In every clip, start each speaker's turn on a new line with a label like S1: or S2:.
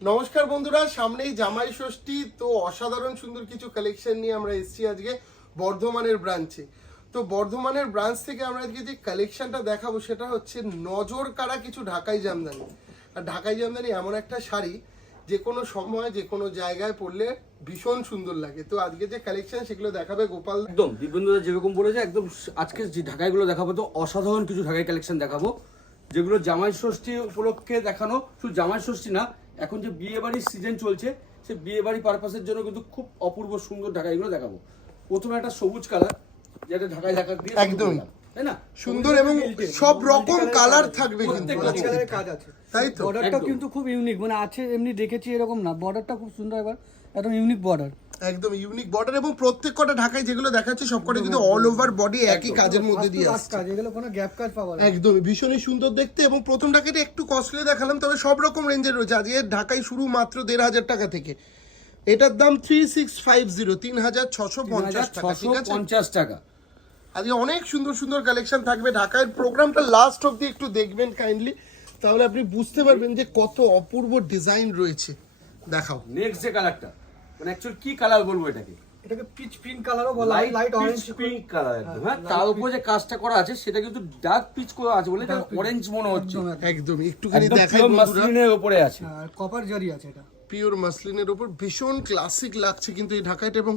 S1: নমস্কার বন্ধুরা, সামনেই জামাই ষষ্ঠী, তো অসাধারণ সুন্দর কিছু কালেকশন নিয়ে আমরা এসেছি আজকে বর্ধমানের ব্রাঞ্চে তো বর্ধমানের ব্রাঞ্চ থেকে আমরা আজকে যে কালেকশনটা দেখাবো, সেটা হচ্ছে নজর কাড়া কিছু ঢাকাই জামদানি। আর ঢাকাই জামদানি এমন একটা শাড়ি, যে কোনো সময়, যে কোনো জায়গায় পরলে ভীষণ সুন্দর লাগে। তো আজকে যে কালেকশন সেগুলো দেখাবে গোপাল।
S2: একদম দীপেন্দ্রদা যেরকম বলেছে, একদম আজকে যে ঢাকাইগুলো দেখাবো, তো অসাধারণ কিছু ঢাকাই কালেকশন দেখাবো। যেগুলো জামাই ষষ্ঠী উপলক্ষে দেখানো, শুধু জামাই ষষ্ঠী না এখন যে বিয়ে বাড়ির সিজন চলছে সে বিয়ে বাড়ি পারপাসের জন্য কিন্তু খুব অপূর্ব সুন্দর ঢাকা এগুলো দেখাবো। প্রথমে একটা সবুজ কালার যেটা ঢাকায় ঢাকা দিয়ে একদম। তাই না?
S1: সুন্দর এবং সব রকম কালার থাকবে কিন্তু
S2: প্রত্যেকটা
S1: আজকে।
S3: কালারের কাজ আছে
S1: তাই তো।
S3: বর্ডারটা। কিন্তু খুব ইউনিক মানে আছে এমনি দেখেছি এরকম না। বর্ডারটা খুব সুন্দর এবার একদম ইউনিক বর্ডার
S1: একদম ইউনিক বর্ডার এবং প্রত্যেক কটা ঢাকায় যেগুলো দেখাচ্ছে সব কটা কিন্তু অল ওভার বডি একই কাজের মধ্যে দিয়ে আসছে।
S3: কাজ এগুলো কোনো গ্যাপ কাজ পাওয়া যায় না।
S1: একদমই ভীষণই সুন্দর দেখতে এবং প্রথম ঢাকাটা একটু কস্টলি দেখালাম তবে সব রকম রেঞ্জের রয়েছে। আজকে ঢাকায় শুরু মাত্র দেড় হাজার টাকা থেকে। এটার দাম থ্রি সিক্স ফাইভ জিরো তিন হাজার ছশো পঞ্চাশ টাকা ঠিক আছে?
S2: পঞ্চাশ টাকা।
S1: আজকে অনেক সুন্দর সুন্দর কালেকশন থাকবে। ঢাকায় প্রোগ্রামটা লাস্ট অব্দি একটু দেখবেন কাইন্ডলি তাহলে আপনি বুঝতে পারবেন যে কত অপূর্ব ডিজাইন রয়েছে। দেখাও।
S2: নেক্সট যে কালারটা মানে অ্যাকচুয়াল কি কালার বলব এটাকে?
S3: এটাকে পিচ পিঙ্ক কালারও বলা হয় লাইট অরেঞ্জ
S2: পিঙ্ক কালার একদম হ্যাঁ তার উপরে যে কাজটা করা আছে সেটা কিন্তু ডার্ক পিচ করা আছে বলে এটা অরেঞ্জ মনে হচ্ছে।
S1: একদমই একটুখানি
S2: একদম
S1: দেখাই
S2: মাসলিনের উপরে আছে।
S3: আর কপার জারি আছে এটা।
S1: পিওর মাসলিনের ওপর ভীষণ ক্লাসিক লাগছে কিন্তু এই ঢাকাইটা এবং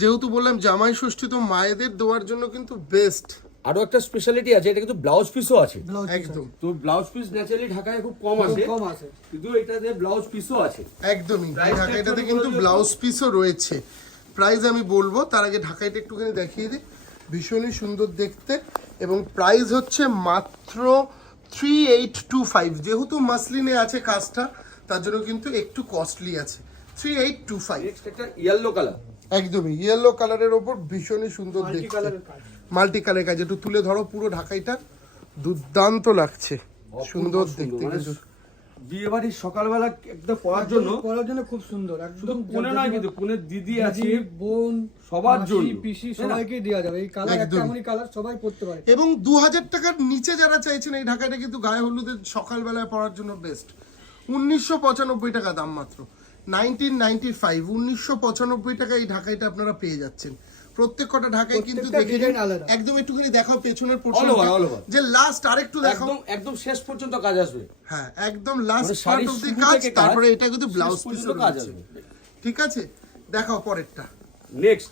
S1: যেহেতু বললাম জামাই ষষ্ঠী তো মায়েদের দেওয়ার জন্য কিন্তু বেস্ট
S2: আরও একটা স্পেশালিটি আছে এটা কিন্তু ব্লাউজ পিসও আছে।
S3: ব্লাউজ
S1: একদম।
S2: তো ব্লাউজ পিস ন্যাচারালি ঢাকায় খুব কম আছে
S3: কম আছে।
S2: কিন্তু এটাতে ব্লাউজ পিসও আছে।
S1: একদমই
S2: টা
S1: ঢাকাইটাতে কিন্তু। ব্লাউজ পিসও রয়েছে। প্রাইস আমি বলব তার আগে ঢাকাইটা একটুখানি দেখিয়ে দিই। ভীষণই সুন্দর দেখতে এবং প্রাইস হচ্ছে মাত্র থ্রি এইট টু ফাইভ যেহেতু মাসলিনে আছে কাজটা তার জন্য কিন্তু একটু কস্টলি আছে। থ্রি এইট টু ফাইভ
S2: একটা ইয়েলো কালার
S1: একদমই ইয়েলো কালারের ওপর ভীষণই সুন্দর দেখতে। মাল্টি কালার কাজ। একটু তুলে ধরো পুরো ঢাকাইটা। দুর্দান্ত লাগছে। সুন্দর দেখতে
S2: মানে
S1: কিন্তু।
S2: বিয়ে বাড়ির সকালবেলা একদম পড়ার জন্য
S3: পরার জন্য খুব সুন্দর।
S2: শুধু
S3: একদম
S2: কোনে নয় কিন্তু কোনের দিদি আছে
S3: বোন
S2: সবার জন্য।
S3: পিসি সবাইকে দেওয়া যাবে। এই কালার একটা এমনই কালার সবাই পড়তে পারে।
S1: এবং দু হাজার টাকার নিচে যারা চাইছেন এই ঢাকাটা কিন্তু গায়ে হলুদের সকালবেলায় পড়ার জন্য বেস্ট উনিশশো পঁচানব্বই টাকা দাম মাত্র। নাইনটিন নাইনটি ফাইভ উনিশশো পঁচানব্বই টাকা এই ঢাকাইটা আপনারা পেয়ে যাচ্ছেন। প্রত্যেক কটা ঢাকায় কিন্তু দেখে। একদম একটুখানি দেখাও পেছনের। যে লাস্ট আরেকটু দেখাও।
S2: একদম একদম শেষ পর্যন্ত কাজ আসবে।
S1: হ্যাঁ একদম লাস্ট
S2: মানে
S1: পার্ট অফ দি কাজ তারপরে এটা কিন্তু ব্লাউজ
S2: পর্যন্ত কাজ আসবে।
S1: ঠিক আছে? দেখাও পরেরটা।
S2: নেক্সট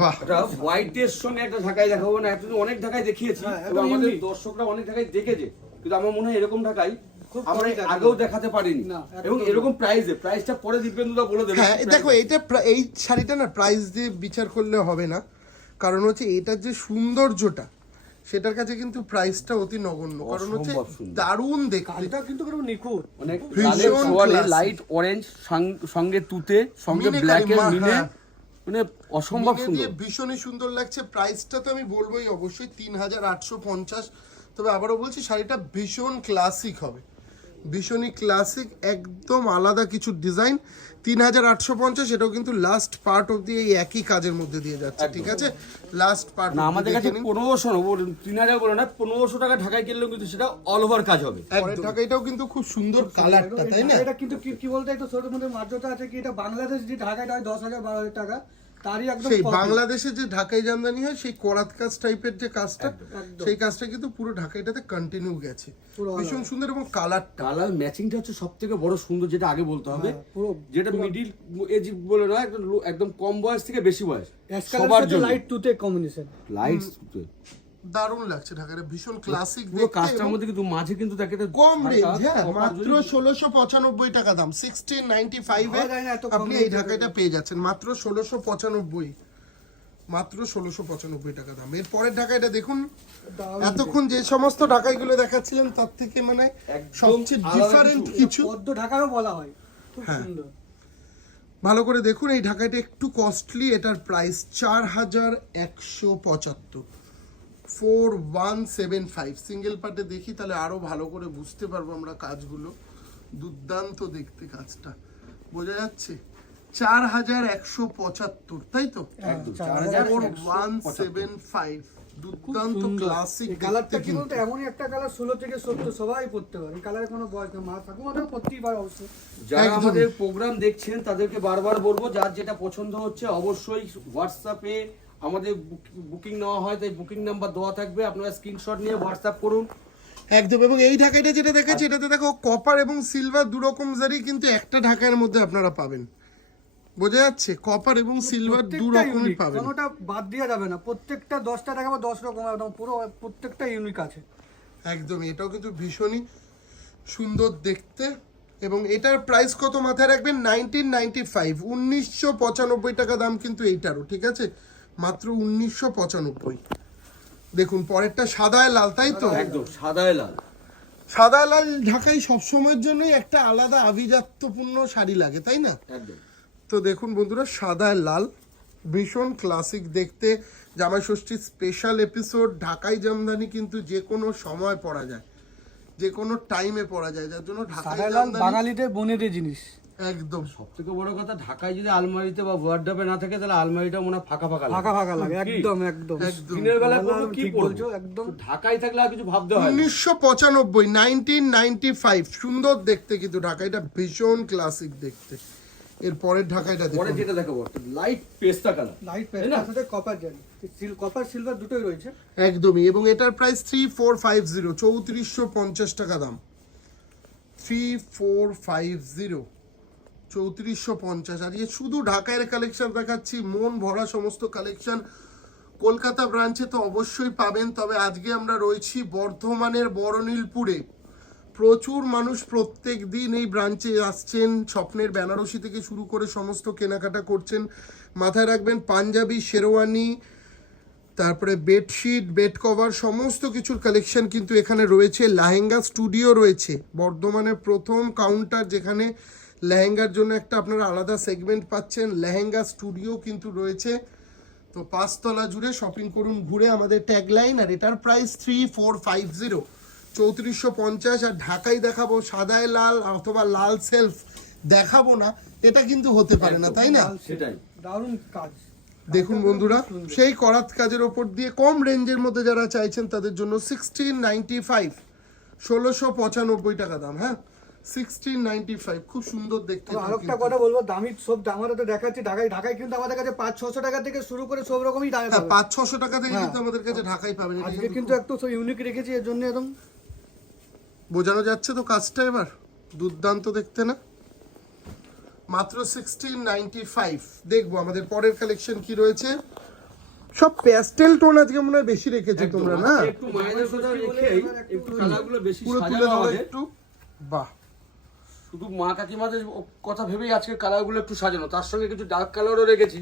S1: বাহ।
S2: হোয়াইটের সঙ্গে একটা ঢাকাই দেখাবো না এতদিন অনেক ঢাকাই দেখিয়েছি
S3: হ্যাঁ,
S2: আমাদের। দর্শকরা অনেক ঢাকায় দেখেছে কিন্তু আমার মনে হয় এরকম ঢাকাই
S3: খুব
S2: আমরা আগেও দেখাতে পারিনি। এবং এরকম প্রাইসে প্রাইসটা পরে দিব্যেন্দুদা বলে দেবে
S1: হ্যাঁ দেখো এটা এই শাড়িটা না প্রাইস দিয়ে বিচার করলে হবে না। কারণ হচ্ছে এটার যে সৌন্দর্যটা সেটার কাছে কিন্তু প্রাইসটা অতি নগণ্য। কারণ হচ্ছে দারুণ দেখতে।
S3: কাজটা কিন্তু পুরো নিখুঁত।
S2: মানে
S1: ভীষণ
S2: কালের সোয়ালে
S1: classy।
S2: লাইট অরেঞ্জ সঙ্গে তুতে সঙ্গে ব্ল্যাক এর মিনে।
S1: হ্যাঁ।
S2: মানে অসম্ভব সুন্দর।
S1: ভীষণই সুন্দর লাগছে। প্রাইসটা তো আমি বলবোই অবশ্যই তিন হাজার আটশো পঞ্চাশ। তবে আবারও বলছি শাড়িটা ভীষণ ক্লাসিক হবে। ভীষণই ক্লাসিক একদম আলাদা কিছু ডিজাইন তিন হাজার আটশো পঞ্চাশ এটাও কিন্তু লাস্ট পার্ট অব দিয়ে এই একই কাজের মধ্যে দিয়ে যাচ্ছে ঠিক আছে? লাস্ট পার্ট
S2: না আমাদের কাছে পনেরোশো তিন হাজার বলে না পনেরোশো টাকা ঢাকায় কিনলেও কিন্তু সেটা অল ওভার কাজ হবে।
S1: পরের ঢাকাইটাও কিন্তু খুব সুন্দর কালারটা তাই না?
S3: এটা কিন্তু কি বলতে একটু ছোট মধ্যে মার্যতা আছে কি এটা বাংলাদেশ যে ঢাকায় হয় দশ হাজার বারো হাজার টাকা। তারই একদম
S1: সেই বাংলাদেশে যে ঢাকাই জামদানি হয় সেই করাত কাজ টাইপের যে কাজটা সেই কাজটা কিন্তু পুরো ঢাকাইটাতে কন্টিনিউ গেছে। ভীষণ সুন্দর এবং কালার
S2: কালার ম্যাচিংটা হচ্ছে সব থেকে বড় সুন্দর যেটা আগে বলতে হবে।
S3: হ্যাঁ,
S2: যেটা মিডিল এজ বলে না একদম একদম কম বয়স থেকে বেশি বয়স। সবার জন্য।
S3: লাইট টুতে কম্বিনেশন
S2: লাইট
S1: দারুণ লাগছে ঢাকাটা ভীষণ ক্লাসিক
S2: পুরো
S1: দেখতে
S2: কাজটার মধ্যে কিন্তু মাঝে কিন্তু
S1: কম রেঞ্জ হ্যাঁ মাত্র
S2: যদি-
S1: ষোলোশো পঁচানব্বই টাকা দাম সিক্সটিন নাইনটি ফাইভে
S3: ভাবা যায় না এত কম
S1: আপনি এই পেয়ে যাচ্ছেন মাত্র ষোলোশো পঁচানব্বই মাত্র ষোলোশো পঁচানব্বই টাকা দাম। এর পরের দেখুন এতক্ষণ যে সমস্ত ঢাকাইগুলো দেখাচ্ছিলেন তার থেকে মানে সবচেয়ে ডিফারেন্ট
S2: কিছু।
S3: পদ্ম ঢাকারও বলা হয় খুব
S1: হ্যাঁ। ভালো করে দেখুন এই ঢাকাইটা একটু কস্টলি এটার প্রাইস চার হাজার একশো পঁচাত্তর। Four one seven five single পার্টে দেখি তাহলে আরও ভালো করে বুঝতে পারব আমরা কাজগুলো দুর্দান্ত দেখতে কাজটা বোঝা যাচ্ছে চার হাজার একশো পঁচাত্তর তাই তো
S3: হ্যাঁ,
S1: ওয়ান সেভেন ফাইভ
S3: এমনই একটা কালার ষোলো থেকে সবাই পড়তে পারে কোনো
S2: যারা আমাদের প্রোগ্রাম দেখছেন তাদেরকে বারবার বলব যার যেটা পছন্দ হচ্ছে অবশ্যই হোয়াটসঅ্যাপে আমাদের বুকিং নেওয়া হয় তাই বুকিং নাম্বার দেওয়া থাকবে। আপনারা স্ক্রিনশট নিয়ে হোয়াটসঅ্যাপ করুন।
S1: একদম এবং এই ঢাকাইটা যেটা দেখাচ্ছে এটাতে দেখো কপার এবং সিলভার দু রকম জারি কিন্তু একটা ঢাকার মধ্যে আপনারা পাবেন। বোঝা যাচ্ছে? কপার এবং সিলভার দু
S3: প্রত্যেকটা
S1: রকমই পাবেন।
S3: কোনোটা বাদ দেওয়া যাবে না। প্রত্যেকটা দশটা টাকা বা দশ রকম একদম পুরো প্রত্যেকটা ইউনিক আছে।
S1: একদম এটাও কিন্তু ভীষণই সুন্দর দেখতে। এবং এটার প্রাইস কত মাথায় রাখবেন? নাইনটিন নাইনটি ফাইভ উনিশশো পঁচানব্বই টাকা দাম কিন্তু এইটারও ঠিক আছে? মাত্র উনিশশো পঁচানব্বই। দেখুন পরেরটা সাদায় লাল তাই তো?
S2: একদম সাদায় লাল।
S1: সাদা লাল ঢাকাই সবসময়ের জন্যই একটা আলাদা আভিজাত্যপূর্ণ শাড়ি লাগে তাই না?
S2: একদম।
S1: তো দেখুন বন্ধুরা সাদায় লাল ভীষণ ক্লাসিক দেখতে। জামাই ষষ্ঠীর স্পেশাল এপিসোড ঢাকাই জামদানি কিন্তু যে কোনো সময় পরা যায়। যে কোনো টাইমে পরা যায় যার জন্য ঢাকাই জামদানি
S3: বাঙালিদের বোনেদের জিনিস।
S1: একদম।
S2: সব থেকে বড় কথা ঢাকায় যদি আলমারিতে বা ওয়ার্ড্রপে না থাকে তাহলে আলমারিটা মনে ফাঁকা ফাঁকা
S3: ফাঁকা ফাঁকা লাগে একদম একদম।
S2: দিনের বেলা করব কি
S3: বলছো, একদম।
S2: ঢাকায় থাকলে আর কিছু ভাবতে হয়।
S1: উনিশশো পঁচানব্বই নাইনটিন নাইনটি ফাইভ সুন্দর দেখতে কিন্তু ঢাকাইটা ভীষণ ক্লাসিক দেখতে। এর পরের ঢাকাইটা
S2: পরে যেটা দেখাবো লাইট পেস্তা কালার
S3: লাইট? পেস্টার সাথে কপার জারি কপার সিলভার দুটোই রয়েছে।
S1: একদমই এবং এটার price three four five zero চৌত্রিশশো পঞ্চাশ টাকা দাম। থ্রি ফোর ফাইভ জিরো চৌত্রিশশো পঞ্চাশ। আজকে শুধু ঢাকায়ের কালেকশন দেখাচ্ছি, মন ভরা সমস্ত কালেকশন কলকাতা ব্রাঞ্চে তো অবশ্যই পাবেন, তবে আজকে আমরা রয়েছি বর্ধমানের বড়নীলপুরে। প্রচুর মানুষ প্রত্যেক দিন এই ব্রাঞ্চে আসছেন, স্বপ্নের বেনারসি থেকে শুরু করে সমস্ত কেনাকাটা করছেন। মাথায় রাখবেন পাঞ্জাবি, শেরওয়ানি, তারপরে বেডশিট বেড কভার সমস্ত কিছুর কালেকশন কিন্তু এখানে রয়েছে। লাহেঙ্গা স্টুডিও রয়েছে, বর্ধমানের প্রথম কাউন্টার যেখানে লেহেঙ্গার জন্য একটা আপনারা আলাদা সেগমেন্ট পাচ্ছেন। লেহেঙ্গা স্টুডিও কিন্তু রয়েছে। তো পাঁচতলা জুড়ে শপিং করুন ঘুরে আমাদের ট্যাগলাইন আর এটার price three four five zero চৌত্রিশশো পঞ্চাশ আর ঢাকাই দেখাবো সাদায় লাল অথবা লাল সেলফ দেখাবো না এটা কিন্তু হতে পারে না তাই না?
S2: সেটাই।
S3: দারুণ কাজ।
S1: দেখুন বন্ধুরা সেই করাত কাজের ওপর দিয়ে কম রেঞ্জের মধ্যে যারা চাইছেন তাদের জন্য সিক্সটিন নাইনটি ফাইভ ষোলোশো পঁচানব্বই টাকা দাম হ্যাঁ? সিক্সটিন নাইনটি ফাইভ খুব সুন্দর দেখতে
S3: আরেকটা কথা বলব দামি সব আমরা তো দেখাচ্ছি ঢাকায় ঢাকায় কিন্তু আমাদের কাছে পাঁচ ছশো টাকা থেকে শুরু করে সব রকমই দামে
S1: হ্যাঁ
S3: পাবে।
S1: পাঁচ ছশো টাকা থেকে
S3: হ্যাঁ।
S1: কিন্তু আমাদের কাছে ঢাকাই পাবেন
S3: আজকে
S1: কিন্তু
S3: একটু ইউনিক রেখেছি এর জন্য একদম
S1: বোঝানো যাচ্ছে তো কাজটা এবার? দুর্দান্ত দেখতে না? মাত্র সিক্সটিন নাইনটি ফাইভ দেখব আমাদের পরের কালেকশন কি রয়েছে। সব প্যাস্টেল টোন আজকে মনে হয় বেশি রেখেছে তোমরা না?
S2: একটু কথা রেখেই একটু কালারগুলো বেশি সাজানো
S1: একটু। বাহ।
S2: শুধু মা কাকিমাদের কথা ভেবেই আজকে কালারগুলো একটু সাজানো। তার সঙ্গে কিছু ডার্ক কালারও রেখেছি।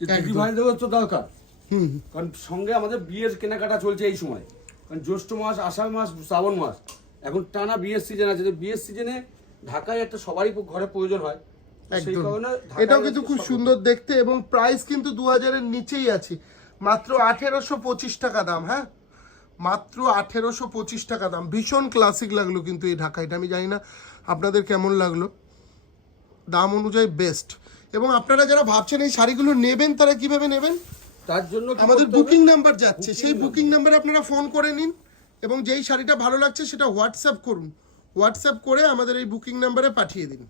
S2: যে দিদি ভাইদেরও তো দরকার।
S1: হুম
S2: কারণ সঙ্গে আমাদের বিয়ের কেনাকাটা চলছে এই সময়। কারণ জ্যৈষ্ঠ মাস আষাঢ় মাস শ্রাবণ মাস। এখন টানা বিয়ের সিজন আছে। বিয়ের সিজনে ঢাকায় একটা সবারই ঘরে প্রয়োজন হয়।
S1: এটাও কিন্তু খুব সুন্দর দেখতে এবং প্রাইস কিন্তু দু হাজারের নিচেই আছে। মাত্র আঠেরোশো পঁচিশ টাকা দাম হ্যাঁ? মাত্র আঠেরোশো পঁচিশ টাকা দাম। ভীষণ ক্লাসিক লাগল কিন্তু এই ঢাকাইটা আমি জানি না আপনাদের কেমন লাগল? দাম অনুযায়ী বেস্ট এবং আপনারা যারা ভাবছেন এই শাড়িগুলো নেবেন তারা কীভাবে নেবেন?
S2: তার জন্য
S1: আমাদের বুকিং নাম্বার যাচ্ছে। সেই বুকিং নাম্বারে আপনারা ফোন করে নিন এবং যেই শাড়িটা ভালো লাগছে সেটা হোয়াটসঅ্যাপ করুন। হোয়াটসঅ্যাপ করে আমাদের এই বুকিং নাম্বারে পাঠিয়ে দিন।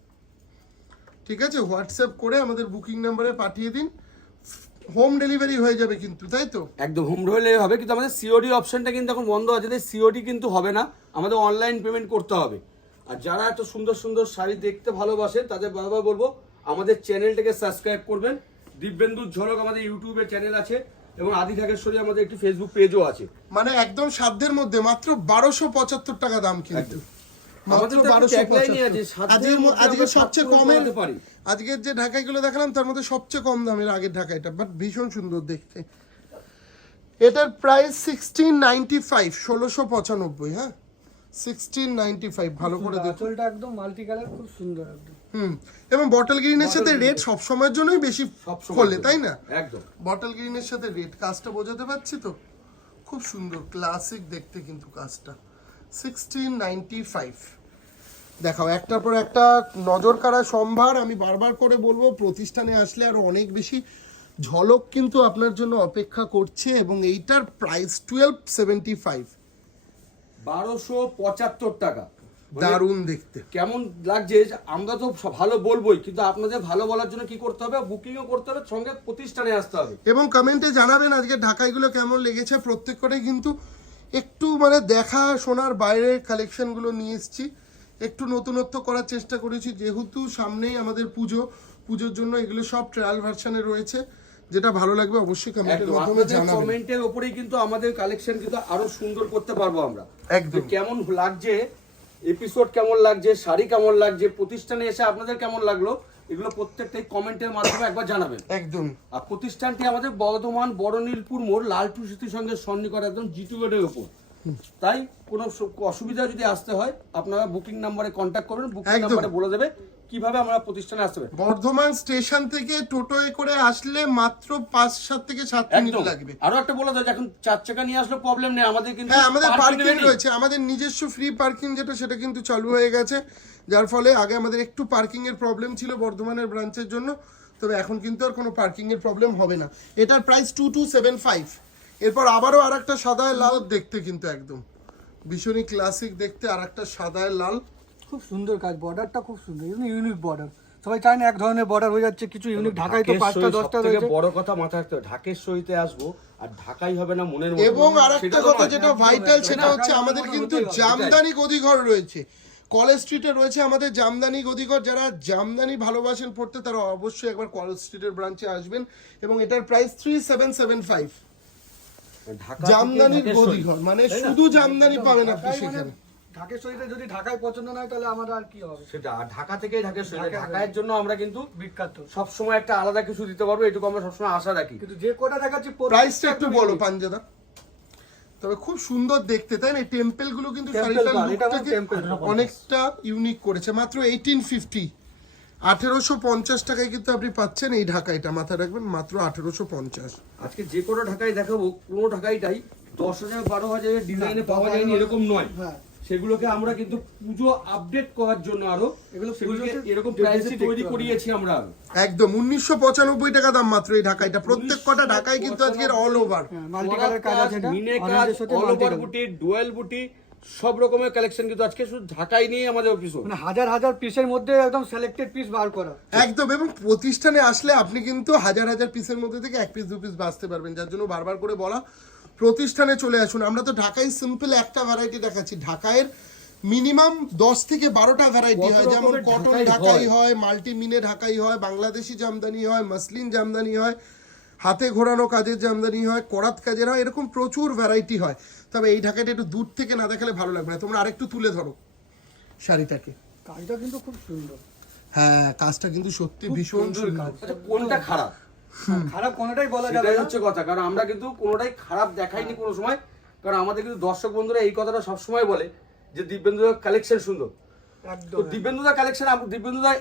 S1: ঠিক আছে? হোয়াটসঅ্যাপ করে আমাদের বুকিং নাম্বারে পাঠিয়ে দিন। হোম ডেলিভারি হয়ে যাবে কিন্তু তাই তো?
S2: একদম হোম ডেলিভারি হবে কিন্তু আমাদের সিওডি অপশনটা কিন্তু এখন বন্ধ আছে তাই সিওডি কিন্তু হবে না। আমাদের অনলাইন পেমেন্ট করতে হবে। আর যারা এত সুন্দর সুন্দর শাড়ি দেখতে ভালোবাসেন তাদের বারবার বলব আমাদের চ্যানেলটাকে সাবস্ক্রাইব করবেন। দিব্যেন্দুর ঝলক আমাদের ইউটিউবে চ্যানেল আছে এবং আদি ঢাকেশ্বরী আমাদের একটি ফেসবুক পেজও আছে।
S1: মানে একদম সাধ্যের মধ্যে মাত্র বারোশো পঁচাত্তর টাকা দাম কিন্তু। আজকের যে দেখালাম তার মধ্যে সবচেয়ে কম দামের আগের বাট ভীষণ সুন্দর দেখতে। এটার প্রাইস সিক্সটিন নাইনটি ফাইভ ষোলোশো পঁচানব্বই হ্যাঁ? সিক্সটিন নাইনটি ফাইভ ভালো করে
S3: আঁচলটা একদম মাল্টি কালার খুব সুন্দর একদম।
S1: হুম এবং বটল গ্রিনের সাথে রেড সব সময়ের জন্যই বেশি খোলে তাই না?
S2: একদম।
S1: বটল গ্রিনের সাথে রেড কাজটা বোঝাতে পারছি তো? খুব সুন্দর ক্লাসিক দেখতে কিন্তু কাজটা। সিক্সটিন নাইনটি ফাইভ দেখাও একটার পর একটা নজর কাড়া সম্ভার আমি বারবার করে বলব প্রতিষ্ঠানে আসলে আরও অনেক বেশি ঝলক কিন্তু আপনার জন্য অপেক্ষা করছে এবং এইটার প্রাইস টুয়েলভ সেভেন্টি ফাইভ
S2: বারোশো পঁচাত্তর টাকা। মানে
S1: দারুণ দেখতে।
S2: কেমন লাগছে আমরা তো ভালো বলবোই কিন্তু আপনাদের ভালো বলার জন্য কি করতে হবে? বুকিংও করতে হবে সঙ্গে প্রতিষ্ঠানে আসতে হবে।
S1: এবং কমেন্টে জানাবেন আজকে ঢাকাইগুলো কেমন লেগেছে। প্রত্যেক প্রত্যেকটাই কিন্তু একটু মানে দেখা শোনার বাইরে কালেকশনগুলো নিয়ে এসেছি। একটু নতুনত্ব করার চেষ্টা করেছি। যেহেতু সামনেই আমাদের পুজো পুজোর জন্য এগুলো সব ট্রায়াল ভার্সানে রয়েছে। যেটা ভালো লাগবে অবশ্যই কমেন্টের মাধ্যমে জানাবেন।
S2: কমেন্টের উপরেই কিন্তু আমাদের কালেকশন কিন্তু আরও সুন্দর করতে পারব আমরা।
S1: একদম।
S2: কেমন লাগছে? এপিসোড কেমন লাগছে? শাড়ি কেমন লাগছে? প্রতিষ্ঠানে এসে আপনাদের কেমন লাগল? এগুলো প্রত্যেকটাই কমেন্টের মাধ্যমে একবার জানাবেন।
S1: একদম।
S2: আর প্রতিষ্ঠানটি আমাদের বর্ধমান বড়নীলপুর মোড় লালটু স্মৃতির সঙ্গে সন্নিকট একদম জিটু গেটের উপর তাই কোনো অসুবিধা যদি আসতে হয় আপনারা বুকিং নাম্বারে কন্ট্যাক্ট করবেন বুকিং। নাম্বারে বলে দেবে। কীভাবে আমরা প্রতিষ্ঠানে আসতে পারি?
S1: বর্ধমান স্টেশন থেকে টোটোয় করে আসলে মাত্র পাঁচ সাত থেকে সাত মিনিট লাগবে।
S2: আরও একটা বলে দাও যে এখন চার চাকা নিয়ে আসলে প্রবলেম নেই আমাদের কিন্তু
S1: হ্যাঁ আমাদের পার্কিং রয়েছে। আমাদের নিজস্ব ফ্রি পার্কিং যেটা সেটা কিন্তু চালু হয়ে গেছে। যার ফলে আগে আমাদের একটু পার্কিং এর প্রবলেম ছিল বর্ধমানের ব্রাঞ্চের জন্য তবে এখন কিন্তু আর কোনো পার্কিং এর প্রবলেম হবে না। এটার price two two seven five এরপর আবারও আর একটা সাদায় লাল দেখতে কিন্তু একদম। ভীষণই ক্লাসিক দেখতে আর একটা সাদায় লাল।
S3: খুব সুন্দর কাজ বর্ডারটা খুব সুন্দর ইউনিক বর্ডার সবাই চায় না এক ধরনের বর্ডার হয়ে যাচ্ছে কিছু ইউনিক ঢাকায় তো পাঁচটা দশটা রয়েছে।
S2: বড় কথা মাথায় রাখতে হবে ঢাকের সইতে আসব আর ঢাকাই হবে না মনের মতো
S1: এবং আর একটা কথা যেটা ভাইটাল সেটা হচ্ছে আমাদের কিন্তু জামদানি গদিঘর রয়েছে। কলেজ স্ট্রিটে রয়েছে আমাদের জামদানি গদিঘর যারা জামদানি ভালোবাসেন পড়তে তারা অবশ্যই একবার কলেজ স্ট্রিটের ব্রাঞ্চে আসবেন এবং এটার price three seven seven five জামদানির গদিঘর মানে শুধু জামদানি পাবেন আপনি
S3: মানে
S1: সেখানে।
S3: ঢাকের সহিতে যদি ঢাকায় পছন্দ না হয় তাহলে আমাদের আর কি হবে?
S2: সেটা আর ঢাকা থেকেই ঢাকের সই ঢাকায়ের জন্য আমরা কিন্তু
S3: বিখ্যাত।
S2: সবসময় একটা আলাদা কিছু দিতে পারব এটুকু আমরা সবসময় আশা রাখি।
S3: কিন্তু যে কোটা দেখাচ্ছি
S1: প্রাইসটা একটু বলো পাঞ্জাদা। তবে খুব সুন্দর দেখতে তাই না? টেম্পলগুলো কিন্তু। অনেকটা ইউনিক করেছে। মাত্র এইটিন ফিফটি আঠেরোশো পঞ্চাশ টাকায় কিন্তু আপনি পাচ্ছেন এই ঢাকাইটা মাথায় রাখবেন মাত্র আঠেরোশো পঞ্চাশ।
S2: আজকে যে কোনো ঢাকায় দেখাবো কোনো ঢাকাইটাই দশ হাজার বারো হাজারের ডিজাইনে পাওয়া যায়নি এরকম নয়।
S3: হ্যাঁ।
S2: সেগুলোকে আমরা কিন্তু পুজো আপডেট করার জন্য আরও
S3: এগুলো
S2: এরকম প্রাইসে তৈরি করিয়েছি আমরা
S1: একদম উনিশশো পঁচানব্বই টাকা দাম মাত্র এই ঢাকাইটা প্রত্যেক কটা ঢাকায় কিন্তু আজকের অল ওভার
S3: এটা।
S2: মিনে কাজ অল ওভার বুটি ডুয়েল বুটি সব রকমের কালেকশন কিন্তু আজকে শুধু ঢাকাই নিয়ে আমাদের অফিস
S3: মানে হাজার হাজার পিসের মধ্যে একদম সিলেক্টেড পিস বার করা।
S1: একদম এবং প্রতিষ্ঠানে আসলে আপনি কিন্তু হাজার হাজার পিসের মধ্যে থেকে এক পিস দু পিস বাঁচতে পারবেন। যার জন্য বারবার করে বলা প্রতিষ্ঠানে চলে আসুন। আমরা তো ঢাকায় সিম্পল একটা ভ্যারাইটি দেখাচ্ছি। ঢাকায়ের মিনিমাম দশ থেকে বারোটা ভ্যারাইটি হয়। যেমন কটন
S2: ঢাকাই হয়।
S1: হয় মাল্টি মিনে ঢাকাই হয় বাংলাদেশি জামদানি হয় মসলিন জামদানি হয় হাতে ঘোরানো কাজের জামদানি হয় করাত কাজের হয় এরকম প্রচুর ভ্যারাইটি হয়। তবে এই ঢাকাটা একটু দূর থেকে না দেখালে ভালো লাগবে না। তোমরা আরেকটু তুলে ধরো শাড়িটাকে।
S3: কাজটা কিন্তু খুব সুন্দর।
S1: হ্যাঁ কাজটা কিন্তু সত্যি ভীষণ সুন্দর।
S2: আচ্ছা, কোনটা খারাপ?
S3: খারাপ কোনোটাই বলা যাবে না।
S2: হচ্ছে কথা কারণ আমরা কিন্তু কোনোটাই খারাপ দেখাইনি কোনো সময়। কারণ আমাদের কিন্তু দর্শক বন্ধুরা এই কথাটা সবসময় বলে যে দিব্যেন্দুদার কালেকশন সুন্দর। তো দিব্যেন্দুদা কালেকশন দিব্যেন্দুদা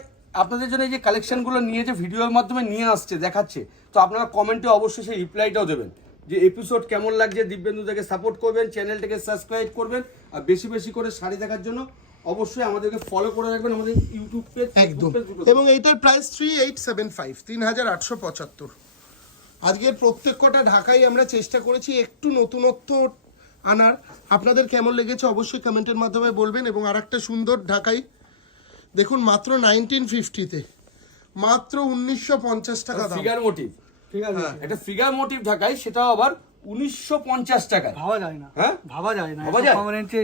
S2: আপনাদের জন্য এই যে কালেকশনগুলো নিয়ে যে ভিডিওর মাধ্যমে নিয়ে আসছে দেখাচ্ছে তো আপনারা কমেন্টে অবশ্যই সেই রিপ্লাইটাও দেবেন। যে এপিসোড কেমন লাগছে দিব্যেন্দুদাকে সাপোর্ট করবেন চ্যানেলটাকে সাবস্ক্রাইব করবেন আর বেশি বেশি করে শাড়ি দেখার জন্য অবশ্যই আমাদেরকে ফলো করে রাখবেন আমাদের ইউটিউব পেজ
S1: একদম। এবং এইটার price three eight seven five তিন হাজার আটশো পঁচাত্তর আজকের প্রত্যেক কটা ঢাকাই আমরা চেষ্টা করেছি একটু নতুনত্ব আনার। আপনাদের কেমন লেগেছে অবশ্যই কমেন্টের মাধ্যমে বলবেন এবং আর একটা সুন্দর ঢাকাই। দেখুন মাত্র নাইনটিন ফিফটিতে মাত্র উনিশশো পঞ্চাশ টাকা দাম।
S2: ফিগার মোটিভ
S3: ঠিক আছে।
S2: একটা ফিগার মোটিভ ঢাকায় সেটাও আবার উনিশশো পঞ্চাশ টাকায়।
S3: ভাবা যায় না।
S2: হ্যাঁ?
S3: ভাবা যায় না।
S2: ভাবা যায়?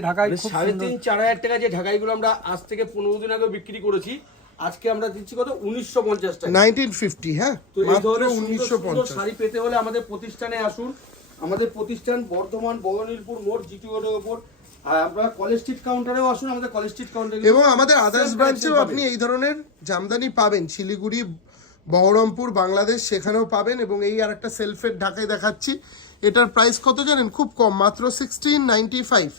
S3: ঢাকায়
S2: মানে সাড়ে তিন চার হাজার টাকা যে ঢাকাইগুলো আমরা আজ থেকে পনেরো দিন আগে বিক্রি করেছি আজকে আমরা দিচ্ছি কত? উনিশশো পঞ্চাশ টাকা।
S1: নাইনটিন ফিফটি হ্যাঁ?
S2: তো এই
S1: মাত্র
S2: ধরনের
S1: উনিশশো পঞ্চাশ।
S2: শাড়ি পেতে হলে আমাদের প্রতিষ্ঠানে আসুন। আমাদের প্রতিষ্ঠান বর্ধমান বগনীলপুর মোড় জিটি রোডের ওপর। আর আপনারা কলেজ স্ট্রিট কাউন্টারেও আসুন আমাদের কলেজ স্ট্রিট কাউন্টারে
S1: এবং আমাদের আদার্স ব্রাঞ্চেও আপনি এই ধরনের জামদানি পাবেন। শিলিগুড়ি বহরমপুর বাংলাদেশ সেখানেও পাবেন এবং এই আর একটা সেলফের ঢাকায় দেখাচ্ছি। এটার প্রাইস কত জানেন? খুব কম মাত্র সিক্সটিন নাইনটি ফাইভ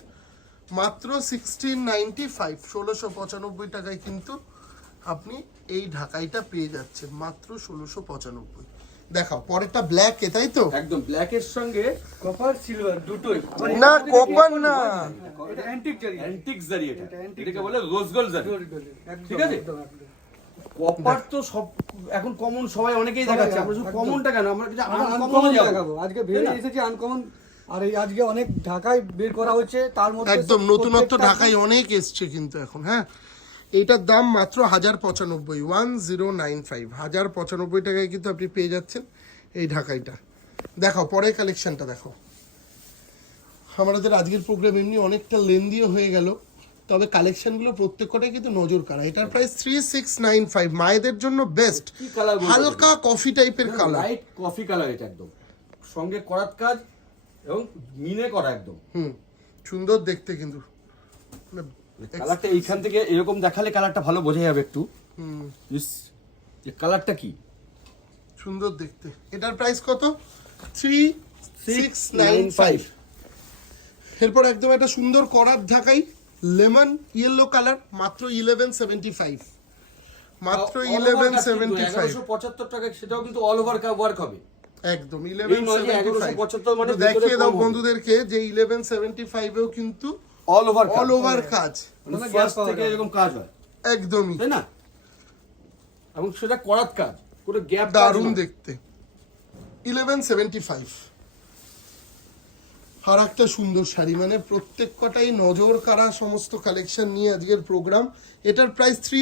S1: মাত্র সিক্সটিন নাইনটি ফাইভ ষোলোশো পঁচানব্বই টাকায় কিন্তু আপনি এই ঢাকাইটা পেয়ে যাচ্ছেন মাত্র ষোলোশো পঁচানব্বই। দেখাও পরেরটা ব্ল্যাক এ তাই তো?
S2: একদম ব্ল্যাক এর সঙ্গে
S3: কপার সিলভার দুটোই।
S1: না কপার না।
S3: এটা অ্যান্টিক জারি।
S2: অ্যান্টিক জারি। এটা।
S3: এটা
S2: এটাকে বলে রোজ গোল্ড জারি। ঠিক আছে? কপার তো সব এখন কমন সবাই অনেকেই দেখাচ্ছে। আমরা শুধু কমনটা কেন? আমরা কিছু আনকমন
S3: দেখাবো। আজকে ভেবে এসেছি আনকমন আর এই আজকে অনেক ঢাকায় বের করা হচ্ছে তার মধ্যে
S1: একদম নতুনত্ব ঢাকায় অনেক এসছে কিন্তু এখন হ্যাঁ? এইটার দাম মাত্র হাজার পঁচানব্বই ওয়ান জিরো নাইন ফাইভ হাজার পঁচানব্বই টাকায় কিন্তু আপনি পেয়ে যাচ্ছেন এই ঢাকাইটা। দেখো পরে কালেকশনটা দেখো আমাদের আজকের প্রোগ্রাম এমনি অনেকটা লেন্দিও হয়ে গেল। তবে কালেকশনগুলো প্রত্যেকটাই কিন্তু নজর কাড়া। এটার price three six nine five মায়েদের জন্য বেস্ট হালকা কফি টাইপের কালার
S2: লাইট কফি কালার এটা একদম। সঙ্গে করাত কাজ এবং মিনে করা একদম।
S1: হুম সুন্দর দেখতে কিন্তু। মানে
S2: কালারটা এইখান থেকে এরকম দেখালে কালারটা ভালো বোঝা যাবে একটু।
S1: হুম।
S2: কালারটা কি?
S1: সুন্দর দেখতে। এটার প্রাইস কত? থ্রি সিক্স নাইন ফাইভ এরপর একদম একটা সুন্দর করার ঢাকাই। লেমন ইয়েলো কালার মাত্র ইলেভেন সেভেন্টি ফাইভ মাত্র ইলেভেন সেভেন্টি ফাইভ
S2: পঁচাত্তর টাকা সেটাও কিন্তু অল ওভার ওয়ার্ক হবে।
S1: একদম ইলেভেন সেভেন্টি
S2: 1175 মানে
S1: দেখিয়ে দাও বন্ধুদেরকে যে ইলেভেন সেভেন্টি ফাইভেও কিন্তু
S2: অল ওভার
S1: অল ওভার কাজ।
S2: ফার্স্ট থেকে এরকম কাজ হয়।
S1: একদমই।
S2: তাই না? এবং সেটা করাত কাজ। কোনো গ্যাপ
S1: দারুণ দেখতে। ইলেভেন সেভেন্টি ফাইভ আর একটা সুন্দর শাড়ি মানে প্রত্যেক কটাই নজর কাড়া সমস্ত কালেকশন নিয়ে আজকের প্রোগ্রাম এটার প্রাইস থ্রি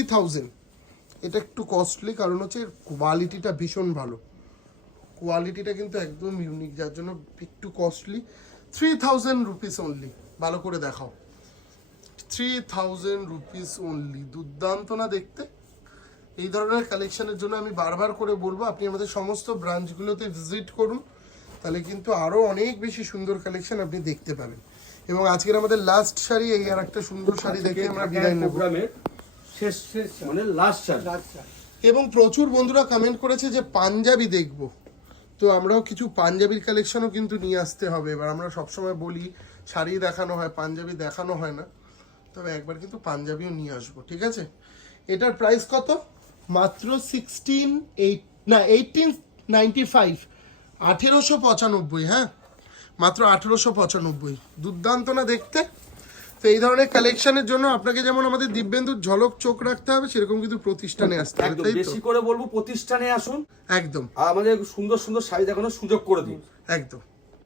S1: এটা একটু কস্টলি কারণ হচ্ছে কোয়ালিটিটা ভীষণ ভালো। কোয়ালিটিটা কিন্তু একদম ইউনিক যার জন্য একটু costly three thousand rupees only ভালো করে দেখাও। থ্রি থাউজেন্ড রুপিস অনলি দুর্দান্ত না দেখতে? এই ধরনের কালেকশনের জন্য আমি বারবার করে বলব, আপনি আমাদের সমস্ত ব্রাঞ্চগুলোতে ভিজিট করুন। তাহলে কিন্তু আরও অনেক বেশি সুন্দর কালেকশন আপনি দেখতে পাবেন। এবং আজকের আমাদের লাস্ট শাড়ি এই আর একটা সুন্দর শাড়ি দেখে আমরা বিদায় নেব।
S2: শেষ
S3: শেষ শাড়ি।
S2: মানে লাস্ট শাড়ি।
S1: এবং প্রচুর বন্ধুরা কমেন্ট করেছে যে পাঞ্জাবি দেখব। তো আমরাও কিছু পাঞ্জাবির কালেকশনও কিন্তু নিয়ে আসতে হবে। এবার আমরা সবসময় বলি শাড়ি দেখানো হয় পাঞ্জাবি দেখানো হয় না। তবে একবার কিন্তু পাঞ্জাবিও নিয়ে আসব ঠিক আছে? এটার প্রাইস কত? মাত্র সিক্সটিন এইট না এইটিন নাইনটি ফাইভ আঠেরোশো পঁচানব্বই হ্যাঁ? মাত্র আঠেরোশো পঁচানব্বই। দুর্দান্ত না দেখতে? তো এই ধরনের কালেকশনের জন্য আপনাকে যেমন আমাদের দিব্যেন্দুর ঝলক চোখ রাখতে হবে সেরকম কিন্তু প্রতিষ্ঠানে আসতে হবে
S2: একদম বেশি করে বলব প্রতিষ্ঠানে আসুন।
S1: একদম।
S2: আর আমাদের সুন্দর সুন্দর শাড়ি দেখানোর সুযোগ করে দিন।
S1: একদম।